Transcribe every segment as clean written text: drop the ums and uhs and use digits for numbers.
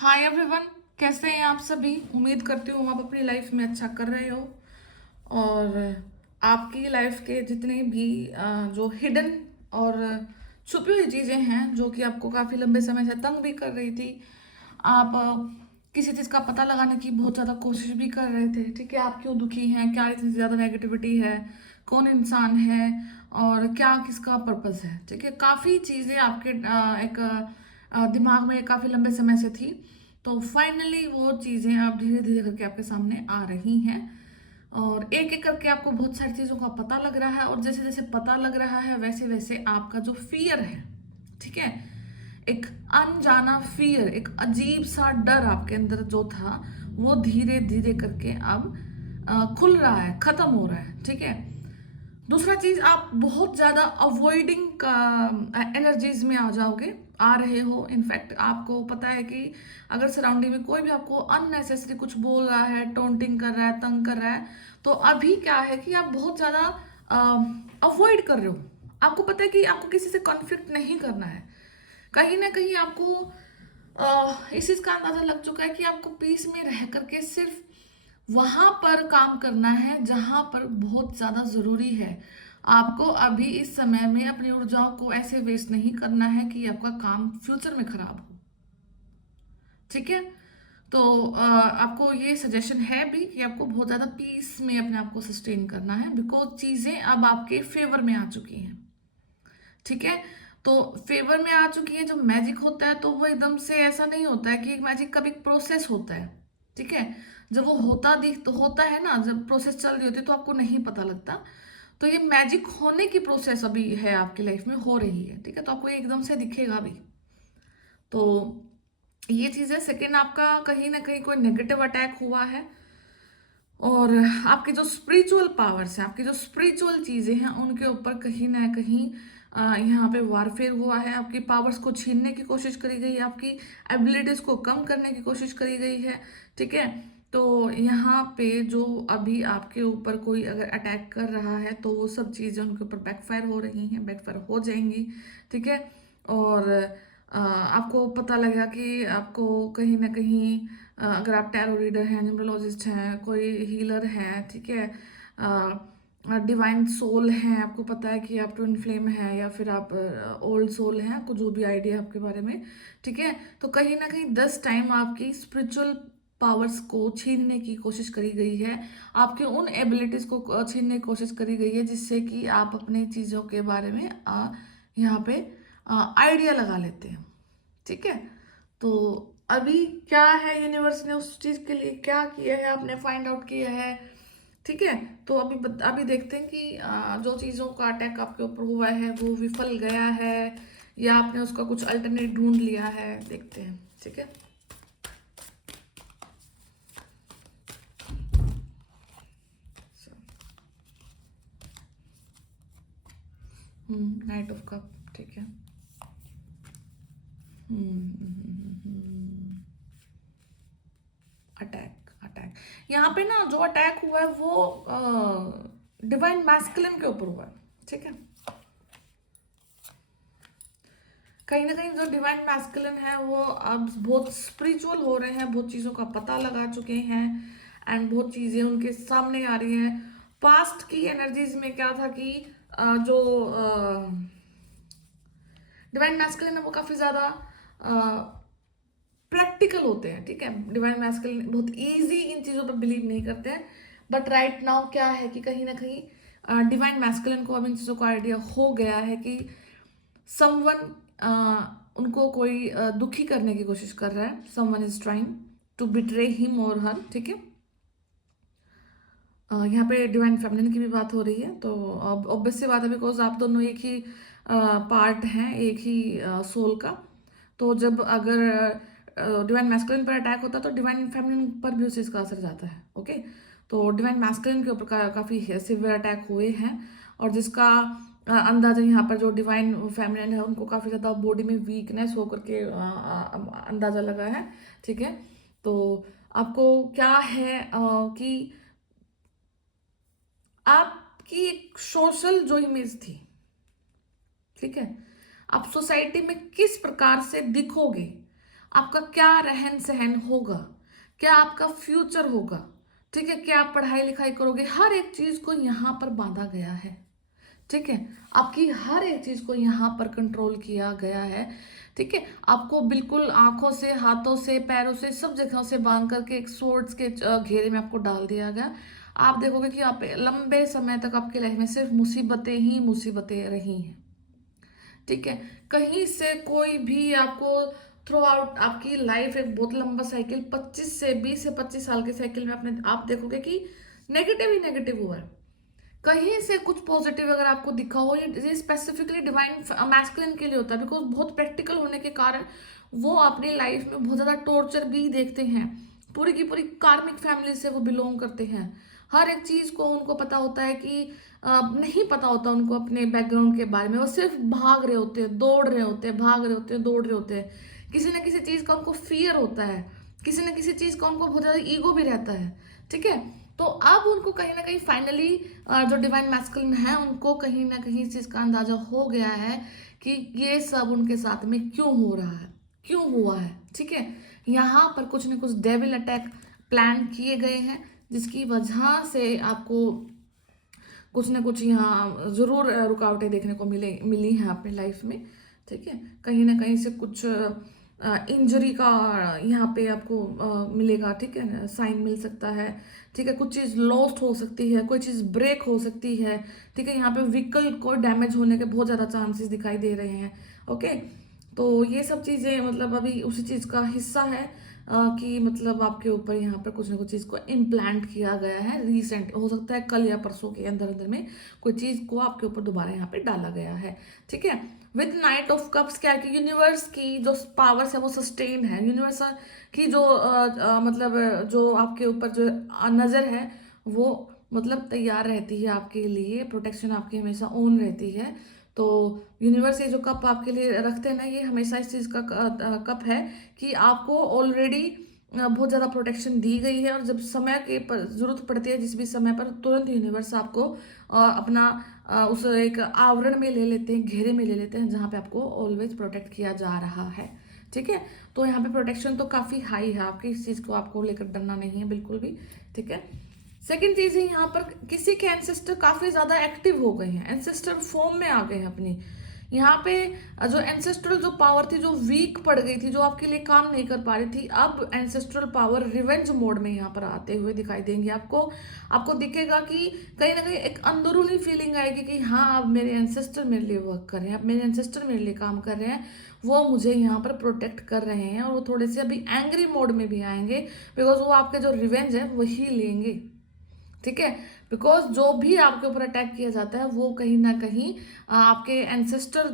Hi everyone, कैसे हैं आप सभी। उम्मीद करती हूँ आप अपनी लाइफ में अच्छा कर रहे हो और आपकी लाइफ के जितने भी जो हिडन और छुपी हुई चीज़ें हैं जो कि आपको काफ़ी लंबे समय से तंग भी कर रही थी। आप किसी चीज़ का पता लगाने की बहुत ज़्यादा कोशिश भी कर रहे थे। ठीक है, आप क्यों दुखी हैं, क्या इतनी ज़्यादा नेगेटिविटी है, कौन इंसान है और क्या किसका पर्पस है। ठीक है, काफ़ी चीज़ें आपके एक दिमाग में काफ़ी लंबे समय से थी। तो फाइनली वो चीज़ें अब धीरे धीरे करके आपके सामने आ रही हैं और एक एक करके आपको बहुत सारी चीज़ों का पता लग रहा है। और जैसे जैसे पता लग रहा है वैसे वैसे आपका जो फियर है, ठीक है, एक अनजाना फियर, एक अजीब सा डर आपके अंदर जो था वो धीरे धीरे करके अब खुल रहा है, खत्म हो रहा है। ठीक है, दूसरा चीज, आप बहुत ज्यादा अवॉइडिंग का एनर्जीज में आ जाओगे, आ रहे हो। इनफैक्ट आपको पता है कि अगर सराउंडिंग में कोई भी आपको अननेसेसरी कुछ बोल रहा है, टोंटिंग कर रहा है, तंग कर रहा है, तो अभी क्या है कि आप बहुत ज्यादा अवॉइड कर रहे हो। आपको पता है कि आपको किसी से कॉन्फ्लिक्ट नहीं करना है। कहीं ना कहीं आपको इस चीज का अंदाजा लग चुका है कि आपको पीस में रह करके सिर्फ वहां पर काम करना है जहां पर बहुत ज्यादा जरूरी है। आपको अभी इस समय में अपनी ऊर्जाओं को ऐसे वेस्ट नहीं करना है कि आपका काम फ्यूचर में खराब हो। ठीक है, तो आपको ये सजेशन है भी कि आपको बहुत ज्यादा पीस में अपने आप को सस्टेन करना है, बिकॉज चीजें अब आपके फेवर में आ चुकी हैं। ठीक है, तो फेवर में आ चुकी है। जो मैजिक होता है तो वो एकदम से ऐसा नहीं होता है कि मैजिक का भी एक प्रोसेस होता है। ठीक है, जब वो होता दिख तो होता है ना, जब प्रोसेस चल रही होती है तो आपको नहीं पता लगता। तो ये मैजिक होने की प्रोसेस अभी है, आपकी लाइफ में हो रही है। ठीक है, तो आपको ये एकदम से दिखेगा भी। तो ये चीज है। सेकेंड, आपका कहीं ना कहीं कोई नेगेटिव अटैक हुआ है और आपके जो स्पिरिचुअल पावर्स हैं, आपकी जो स्पिरिचुअल चीजें हैं, उनके ऊपर कहीं ना कहीं यहाँ पे वारफेयर हुआ है। आपकी पावर्स को छीनने की कोशिश करी गई है, आपकी एबिलिटीज को कम करने की कोशिश करी गई है। ठीक है, तो यहाँ पे जो अभी आपके ऊपर कोई अगर अटैक कर रहा है तो वो सब चीजें उनके ऊपर बैकफायर हो रही हैं, बैकफायर हो जाएंगी। ठीक है, और आपको पता लगेगा कि आपको कहीं ना कहीं अगर आप टैरो रीडर हैं, न्यूमरोलॉजिस्ट हैं, कोई हीलर हैं, ठीक है, डिवाइन सोल हैं, आपको पता है कि आप ट्विन फ्लेम है या फिर आप ओल्ड सोल हैं, आपको जो भी आइडिया है आपके बारे में। ठीक है, तो कहीं ना कहीं 10 टाइम आपकी स्पिरिचुअल पावर्स को छीनने की कोशिश करी गई है, आपके उन एबिलिटीज को छीनने की कोशिश करी गई है जिससे कि आप अपनी चीज़ों के बारे में यहाँ पे आइडिया लगा लेते हैं। ठीक है, तो अभी क्या है, यूनिवर्स ने उस चीज के लिए क्या किया है, आपने फाइंड आउट किया है। ठीक है, तो अभी देखते हैं कि जो चीजों का अटैक आपके ऊपर हुआ है वो विफल गया है या आपने उसका कुछ अल्टरनेट ढूंढ लिया है, देखते हैं। ठीक है, नाइट ऑफ कप। ठीक है, अटैक, अटैक, यहाँ पे ना जो अटैक हुआ है वो डिवाइन मैस्कुलिन के ऊपर हुआ है। ठीक है, कहीं ना कहीं जो डिवाइन मैस्कुलिन है वो अब बहुत स्पिरिचुअल हो रहे हैं, बहुत चीज़ों का पता लगा चुके हैं एंड बहुत चीज़ें उनके सामने आ रही हैं। पास्ट की एनर्जीज में क्या था कि जो डिवाइन मैस्कुलिन है वो काफ़ी ज़्यादा प्रैक्टिकल होते हैं। ठीक है, डिवाइन मैस्कुलिन बहुत इजी इन चीज़ों पर बिलीव नहीं करते हैं। बट राइट नाउ क्या है कि कहीं ना कहीं डिवाइन मैस्कुलिन को अब इन चीज़ों का आइडिया हो गया है कि समवन उनको कोई दुखी करने की कोशिश कर रहा है, someone is trying to betray him और हर। ठीक है, यहाँ पे डिवाइन फेमिनिन की भी बात हो रही है, तो अब ऑब्वियस सी बात है बिकॉज आप दोनों एक ही पार्ट हैं, एक ही सोल का। तो जब अगर डिवाइन मैस्कुलिन पर अटैक होता है तो डिवाइन फेमिनिन पर भी उस चीज़ का असर जाता है। ओके, तो डिवाइन मैस्कुलिन के ऊपर काफ़ी सिवियर अटैक हुए हैं और जिसका अंदाजा यहाँ पर जो डिवाइन फेमिनिन है उनको काफ़ी ज़्यादा बॉडी में वीकनेस होकर के अंदाजा लगा है। ठीक है, तो आपको क्या है कि आपकी एक सोशल जो इमेज थी, ठीक है, आप सोसाइटी में किस प्रकार से दिखोगे, आपका क्या रहन सहन होगा, क्या आपका फ्यूचर होगा, ठीक है, क्या आप पढ़ाई लिखाई करोगे, हर एक चीज को यहाँ पर बांधा गया है। ठीक है, आपकी हर एक चीज को यहाँ पर कंट्रोल किया गया है। ठीक है, आपको बिल्कुल आंखों से, हाथों से, पैरों से, सब जगहों से बांध करके एक सोर्ड्स के घेरे में आपको डाल दिया गया। आप देखोगे कि आप लंबे समय तक आपकी लाइफ में सिर्फ मुसीबतें ही मुसीबतें रही हैं। ठीक है, कहीं से कोई भी आपको थ्रू आउट आपकी लाइफ एक बहुत लंबा साइकिल 20 से 25 साल के साइकिल में आपने आप देखोगे कि नेगेटिव ही नेगेटिव हुआ है। कहीं से कुछ पॉजिटिव अगर आपको दिखा हो, ये स्पेसिफिकली डिवाइन मैस्कुलिन के लिए होता है, बिकॉज बहुत प्रैक्टिकल होने के कारण वो अपनी लाइफ में बहुत ज्यादा टॉर्चर भी देखते हैं। पूरी की पूरी कार्मिक फैमिली से वो बिलोंग करते हैं। हर एक चीज को उनको पता होता है कि नहीं पता होता उनको अपने बैकग्राउंड के बारे में। वो सिर्फ भाग रहे होते हैं, दौड़ रहे होते हैं, भाग रहे होते हैं, दौड़ रहे होते हैं। किसी न किसी चीज का उनको फियर होता है, किसी न किसी चीज का उनको बहुत ज्यादा ईगो भी रहता है। ठीक है, तो अब उनको कहीं ना कहीं फाइनली जो डिवाइन मैस्कुलिन है उनको कहीं ना कहीं इस चीज का अंदाजा हो गया है कि ये सब उनके साथ में क्यों हो रहा है, क्यों हुआ है। ठीक है, यहाँ पर कुछ ना कुछ डेविल अटैक प्लान किए गए हैं, जिसकी वजह से आपको कुछ ना कुछ यहाँ जरूर रुकावटें देखने को मिली हैं अपनी लाइफ में। ठीक है, कहीं ना कहीं से कुछ इंजरी का यहाँ पे आपको मिलेगा। ठीक है, साइन मिल सकता है। ठीक है, कुछ चीज़ लॉस्ट हो सकती है, कोई चीज़ ब्रेक हो सकती है। ठीक है, यहाँ पे व्हीकल को डैमेज होने के बहुत ज़्यादा चांसेस दिखाई दे रहे हैं। ओके, तो ये सब चीज़ें मतलब अभी उसी चीज़ का हिस्सा है कि मतलब आपके ऊपर यहाँ पर कुछ ना कुछ चीज़ को इम्प्लांट किया गया है। रिसेंट हो सकता है कल या परसों के अंदर अंदर में कोई चीज़ को आपके ऊपर दोबारा यहाँ पे डाला गया है। ठीक है, विद नाइट ऑफ कप्स क्या है कि यूनिवर्स की जो पावर्स है वो सस्टेन है। यूनिवर्स की जो मतलब जो आपके ऊपर जो नज़र है वो मतलब तैयार रहती है आपके लिए, प्रोटेक्शन आपकी हमेशा ऑन रहती है। तो यूनिवर्स ये जो कप आपके लिए रखते हैं ना, ये हमेशा इस चीज़ का कप है कि आपको ऑलरेडी बहुत ज़्यादा प्रोटेक्शन दी गई है। और जब समय के पर जरूरत पड़ती है, जिस भी समय पर, तुरंत यूनिवर्स आपको अपना उस एक आवरण में ले लेते हैं, घेरे में ले लेते हैं, जहाँ पे आपको ऑलवेज प्रोटेक्ट किया जा रहा है। ठीक है, तो यहाँ पे प्रोटेक्शन तो काफ़ी हाई है आपकी, इस चीज़ को आपको लेकर डरना नहीं है बिल्कुल भी। ठीक है, सेकेंड चीज है यहाँ पर किसी के एंसेस्टर काफी ज्यादा एक्टिव हो गए हैं, एंसेस्टर फॉर्म में आ गए हैं अपनी। यहाँ पे जो एंसेस्ट्रल जो पावर थी, जो वीक पड़ गई थी, जो आपके लिए काम नहीं कर पा रही थी, अब एंसेस्ट्रल पावर रिवेंज मोड में यहाँ पर आते हुए दिखाई देंगे आपको। आपको दिखेगा कि कहीं ना कहीं एक अंदरूनी फीलिंग आएगी कि हाँ, अब मेरे एंसेस्टर मेरे लिए वर्क कर रहे हैं, अब मेरे एंसेस्टर मेरे लिए काम कर रहे हैं, वो मुझे यहाँ पर प्रोटेक्ट कर रहे हैं। और वो थोड़े से अभी एंग्री मोड में भी आएंगे, बिकॉज वो आपके जो रिवेंज है वही लेंगे। ठीक है, बिकॉज जो भी आपके ऊपर अटैक किया जाता है वो कहीं ना कहीं आपके एंसेस्टर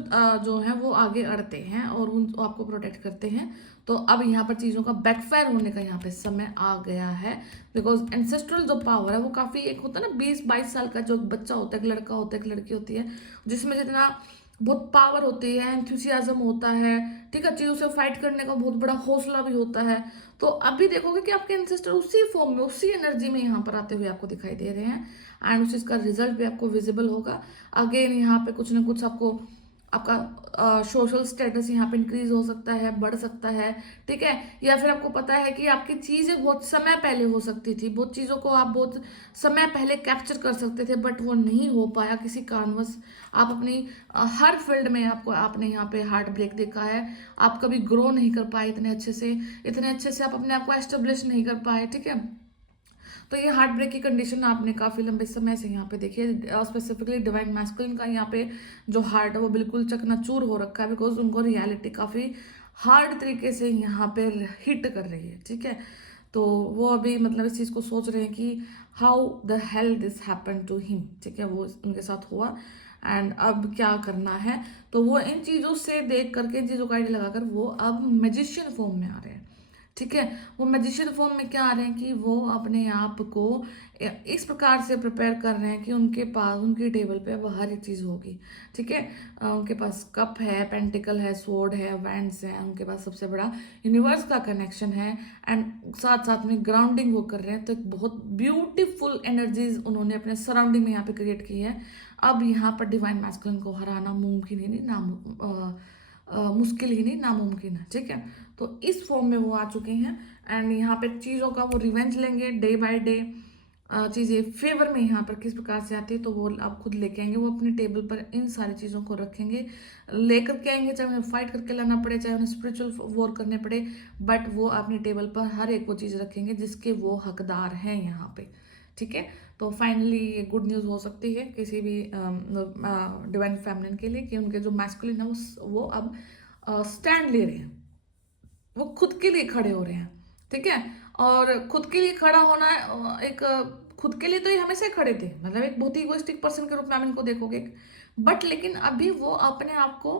जो हैं वो आगे अड़ते हैं और उन आपको प्रोटेक्ट करते हैं। तो अब यहाँ पर चीज़ों का बैकफायर होने का यहाँ पे समय आ गया है, बिकॉज एंसेस्ट्रल जो पावर है वो काफ़ी, एक होता है ना 20-22 साल का जो बच्चा होता है, एक लड़का होता है, एक लड़की होती है, जिसमें जितना बहुत पावर होती है, एंथुसियाज्म होता है, ठीक है, चीज़ों से फाइट करने का बहुत बड़ा हौसला भी होता है। तो अभी देखोगे कि आपके एंसेस्टर उसी फॉर्म में, उसी एनर्जी में यहाँ पर आते हुए आपको दिखाई दे रहे हैं। एंड उस चीज़ का रिजल्ट भी आपको विजिबल होगा। अगेन यहाँ पे कुछ ना कुछ आपको आपका सोशल स्टेटस यहाँ पे इंक्रीज हो सकता है, बढ़ सकता है। ठीक है, या फिर आपको पता है कि आपकी चीज़ें बहुत समय पहले हो सकती थी, बहुत चीज़ों को आप बहुत समय पहले कैप्चर कर सकते थे, बट वो नहीं हो पाया किसी कारणवश। आप अपनी हर फील्ड में आपको आपने यहाँ पे हार्ट ब्रेक देखा है। आप कभी ग्रो नहीं कर पाए इतने अच्छे से आप अपने आप को एस्टेब्लिश नहीं कर पाए। ठीक है, तो ये हार्ट ब्रेक की कंडीशन आपने काफी लंबे समय से यहाँ पे देखी है। स्पेसिफिकली डिवाइन मैस्कुलिन का यहाँ पे जो हार्ट है वो बिल्कुल चकनाचूर हो रखा है, बिकॉज उनको रियलिटी काफी हार्ड तरीके से यहाँ पे हिट कर रही है। ठीक है, तो वो अभी मतलब इस चीज को सोच रहे हैं कि how the hell this happen to him. ठीक है, वो उनके साथ हुआ एंड अब क्या करना है। तो वो इन चीजों से देख करके, इन चीजों का आइडिया लगाकर वो अब मैजिशियन फॉर्म में आ रहे हैं। ठीक है, वो मैजिशियन फॉर्म में क्या आ रहे हैं कि वो अपने आप को इस प्रकार से प्रिपेयर कर रहे हैं कि उनके पास, उनकी टेबल पे अब हर एक चीज़ होगी। ठीक है, उनके पास कप है, पेंटिकल है, स्वॉर्ड है, वैंड्स है, उनके पास सबसे बड़ा यूनिवर्स का कनेक्शन है। एंड साथ साथ में ग्राउंडिंग वो कर रहे हैं, तो एक बहुत ब्यूटीफुल एनर्जीज उन्होंने अपने सराउंडिंग में यहाँ पे क्रिएट की है। अब यहाँ पर डिवाइन मैस्कुलिन को हराना मुमकिन ही नहीं, मुश्किल ही नहीं, नामुमकिन है, ठीक है। तो इस फॉर्म में वो आ चुके हैं एंड यहाँ पे चीज़ों का वो रिवेंज लेंगे डे बाय डे। चीज़ें फेवर में यहाँ पर किस प्रकार से आती है तो वो आप खुद लेके आएंगे, वो अपने टेबल पर इन सारी चीज़ों को रखेंगे, लेकर के आएंगे, चाहे उन्हें फाइट करके लाना पड़े, चाहे उन्हें स्पिरिचुअल वॉर करने पड़े, बट वो अपनी टेबल पर हर एक वो चीज़ रखेंगे जिसके वो हकदार हैं यहाँ पे, ठीक है। तो फाइनली ये गुड न्यूज़ हो सकती है किसी भी डिवाइन फेमिनिन के लिए कि उनके जो मैस्कुलिन है वो अब स्टैंड ले रहे हैं, वो खुद के लिए खड़े हो रहे हैं, ठीक है। और खुद के लिए खड़ा होना एक खुद के लिए तो ये हमेशा ही खड़े थे, मतलब एक बहुत ही इगोइस्टिक पर्सन के रूप में आप इनको देखोगे, बट लेकिन अभी वो अपने आप को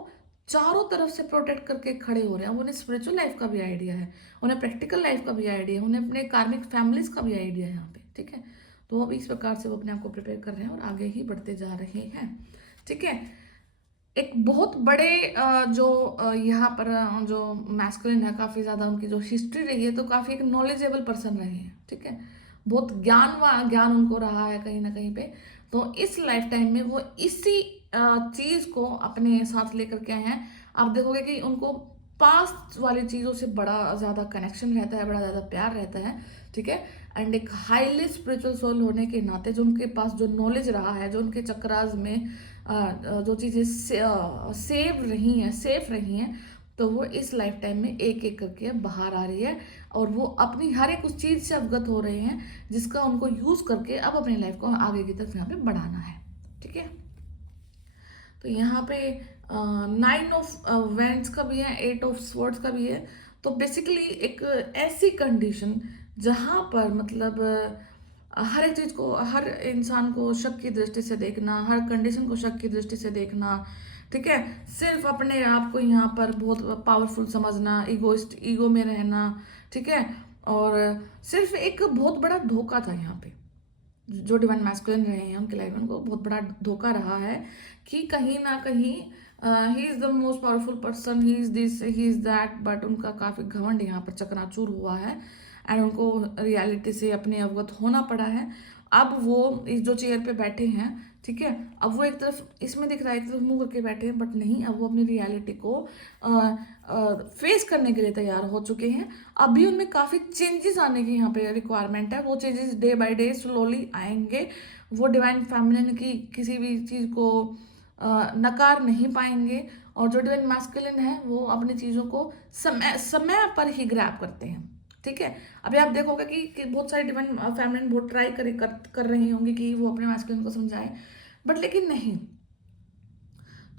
चारों तरफ से प्रोटेक्ट करके खड़े हो रहे हैं। उन्हें स्पिरिचुअल लाइफ का भी आइडिया है, उन्हें प्रैक्टिकल लाइफ का भी आइडिया है, उन्हें अपने कार्मिक फैमिलीज का भी आइडिया है यहाँ पे, ठीक है। तो अब इस प्रकार से वो अपने आप को प्रिपेयर कर रहे हैं और आगे ही बढ़ते जा रहे हैं, ठीक है। एक बहुत बड़े जो यहाँ पर जो मैस्कुलिन है, काफ़ी ज़्यादा उनकी जो हिस्ट्री रही है तो काफ़ी एक नॉलेजेबल पर्सन रहे हैं, ठीक है। बहुत ज्ञान उनको रहा है कहीं ना कहीं पे। तो इस लाइफ टाइम में वो इसी चीज़ को अपने साथ लेकर के आए हैं। आप देखोगे कि उनको पास्ट वाली चीज़ों से बड़ा ज़्यादा कनेक्शन रहता है, बड़ा ज़्यादा प्यार रहता है, ठीक है। एंड एक हाईली स्पिरिचुअल सोल होने के नाते जो उनके पास जो नॉलेज रहा है, जो उनके चक्रास में जो चीज़ें सेफ रही हैं, तो वो इस लाइफ टाइम में एक एक करके बाहर आ रही है और वो अपनी हर एक उस चीज़ से अवगत हो रहे हैं जिसका उनको यूज़ करके अब अपनी लाइफ को आगे की तरफ यहाँ पे बढ़ाना है, ठीक है। तो यहाँ पे 9 ऑफ वेंट्स का भी है, 8 ऑफ स्वॉर्ड्स का भी है। तो बेसिकली एक ऐसी कंडीशन जहाँ पर मतलब हर एक चीज़ को, हर इंसान को शक की दृष्टि से देखना, हर कंडीशन को शक की दृष्टि से देखना, ठीक है। सिर्फ अपने आप को यहाँ पर बहुत पावरफुल समझना, ईगो में रहना, ठीक है। और सिर्फ एक बहुत बड़ा धोखा था यहाँ पे जो डिवाइन मैस्कुलिन रहे हैं उनके लाइफ में, उनको बहुत बड़ा धोखा रहा है कि कहीं ना कहीं he is the most powerful person, he is this, he is that, but उनका काफ़ी घमंड यहाँ पर चकनाचूर हुआ है एंड उनको रियलिटी से अपने अवगत होना पड़ा है। अब वो इस जो चेयर पे बैठे हैं, ठीक है, अब वो एक तरफ इसमें दिख रहा है, एक तरफ मुंह करके बैठे हैं, बट नहीं, अब वो अपनी रियलिटी को फेस करने के लिए तैयार हो चुके हैं। अभी उनमें काफ़ी चेंजेस आने की यहाँ पे रिक्वायरमेंट है, वो changes day by day slowly आएंगे। वो डिवाइन फेमिनिन की किसी भी चीज़ को नकार नहीं पाएंगे और जो डिवाइन मैस्कुलिन है वो अपनी चीज़ों को समय समय पर ही ग्रैब करते हैं, ठीक है। अभी आप देखोगे कि बहुत सारे डिवाइन फेमिनिन बहुत ट्राई कर रही होंगी कि वो अपने मैस्कुलिन को समझाएं, बट लेकिन नहीं।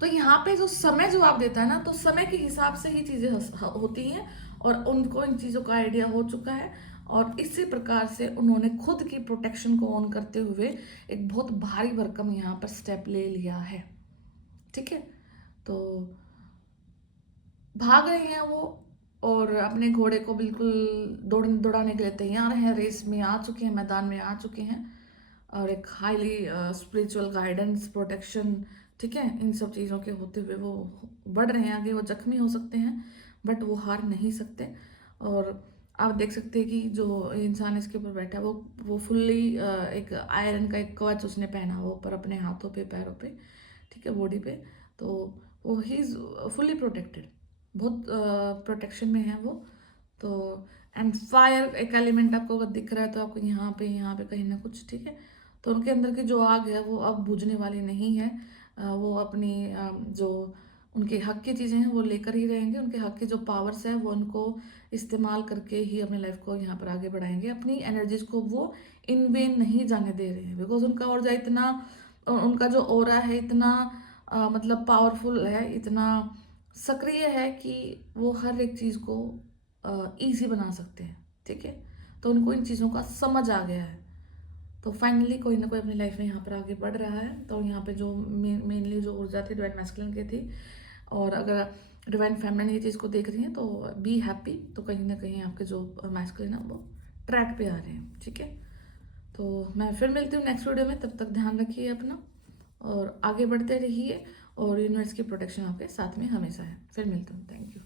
तो यहाँ पे जो समय जो आप देता है ना, तो समय के हिसाब से ही चीज़ें होती हैं और उनको इन चीज़ों का आइडिया हो चुका है और इसी प्रकार से उन्होंने खुद की प्रोटेक्शन को ऑन करते हुए एक बहुत भारी भरकम यहाँ पर स्टेप ले लिया है, ठीक है। तो भाग रहे हैं वो और अपने घोड़े को बिल्कुल दौड़ाने के लिए तैयार हैं, रेस में आ चुके हैं, मैदान में आ चुके हैं और एक हाईली स्पिरिचुअल गाइडेंस, प्रोटेक्शन, ठीक है, इन सब चीज़ों के होते हुए वो बढ़ रहे हैं आगे। वो जख्मी हो सकते हैं बट वो हार नहीं सकते। और आप देख सकते हैं कि जो इंसान इसके ऊपर बैठा है वो फुल्ली एक आयरन का एक कवच उसने पहना हुआ ऊपर अपने हाथों पे, पैरों पे, ठीक है, बॉडी पे। तो वो ही इज़ फुल्ली प्रोटेक्टेड, बहुत प्रोटेक्शन में है वो। तो एंड फायर एक एलिमेंट आपको अगर दिख रहा है तो आपको यहाँ पे कहीं ना कुछ, ठीक है। तो उनके अंदर की जो आग है वो अब बुझने वाली नहीं है। वो अपनी जो उनके हक की चीज़ें हैं वो लेकर ही रहेंगे, उनके हक की जो पावर्स है वो उनको इस्तेमाल करके ही अपनी लाइफ को यहाँ पर आगे बढ़ाएंगे। अपनी एनर्जीज को वो इन वेन नहीं जाने दे रहे हैं बिकॉज उनका ऊर्जा इतना, उनका जो ऑरा है इतना मतलब पावरफुल है, इतना सक्रिय है कि वो हर एक चीज़ को ईजी बना सकते हैं, ठीक है। तो उनको इन चीज़ों का समझ आ गया है। तो फाइनली कोई ना कोई अपनी लाइफ में यहाँ पर आगे बढ़ रहा है। तो यहाँ पे जो मेनली जो ऊर्जा थी डिवाइन मैस्कुलिन की थी, और अगर डिवाइन फेमिनिन ये चीज़ को देख रही हैं तो बी हैप्पी। तो कहीं ना कहीं आपके जो मैस्कुलिन है वो ट्रैक पे आ रहे हैं, ठीक है। तो मैं फिर मिलती हूँ नेक्स्ट वीडियो में, तब तक ध्यान रखिए अपना और आगे बढ़ते रहिए और यूनिवर्स की प्रोटेक्शन आपके साथ में हमेशा है। फिर मिलती हूँ, थैंक यू।